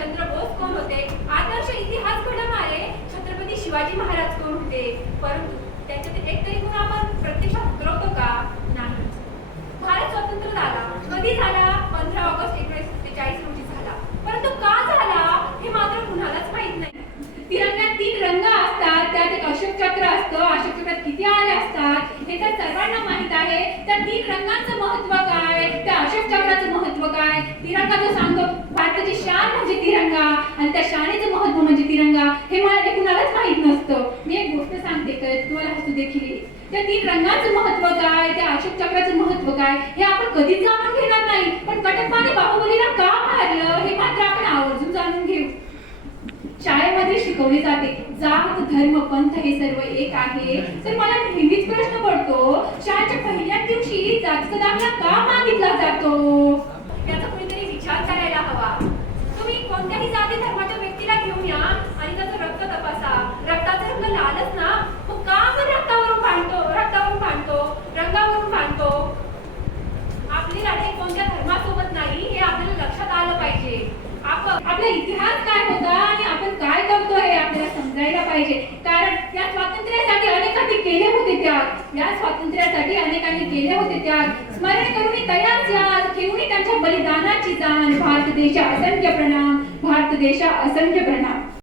सुभाषचंद्र बोस कोण होते, आदर्श इतिहास घडवणारे छत्रपती शिवाजी महाराज कोण होते, परंतु त्यांच्यातील एक तरी गुण आपण प्रत्यक्षात उतरवतो का? नाही. भारत स्वतंत्र झाला, कधी झाला? 15 ऑगस्ट 1947 रोजी झाला. परंतु का झाला हे मात्र कुणालाच माहित नाही. तिरंग्यात 3 रंग असतात, त्यात एक अशोक चक्र असतं. अशोक चक्रात किती आले असतात हे तर सर्वांना माहित आहे. त्या 3 रंगांचं महत्त्व काय, त्या अशोक चक्राचं महत्त्व काय? तिरंगा जो सांगतो भारताची शान म्हणजे तिरंगा आणि त्या शानेचं महत्त्व म्हणजे तिरंगा, हे मला कुणालाच माहित नसतं. मी एक गोष्ट सांगते तर तुम्हाला हसू देखील येईल. त्या 3 रंगांचं महत्त्व काय, त्या अशोक चक्राचं महत्त्व काय हे आपण कधीच जाणून घेणार नाही. पण कटप्पाने बाहुबलीला का मारलं हे मात्र आपण आवर्जून जाणून घेऊ. शाळेमध्ये शिकवले जाते जात धर्म पंथ हे सर्व एक आहे. तर मला नेहमीच प्रश्न पडतो, शाळेच्या पहिल्याच दिवशी जातीचा दाखला का मागितला जातो? याचा कोणीतरी विचार करायला हवा. तुम्ही कोणत्याही जाती धर्माच्या व्यक्तीला घेऊन या आणि त्याचं रक्त तपासा. रक्ताचा रंग लालच ना, मग का आपण रक्तावरून भांडतो, रंगावरून भांडतो? आपली लढाई कोणत्या धर्मासोबत नाही हे आपल्याला लक्षात आलं पाहिजे. आपला इतिहास काय होता आणि आपण काय करतो हे आपल्याला समजायला पाहिजे. कारण या स्वातंत्र्यासाठी अनेकांनी केले होते त्याग, या स्वातंत्र्यासाठी अनेकांनी केले होते त्याग. स्मरण करून तयार याद ठेवून त्यांच्या बलिदानाची जाण. भारत देशा असंख्य प्रणाम, भारत देशा असंख्य प्रणाम.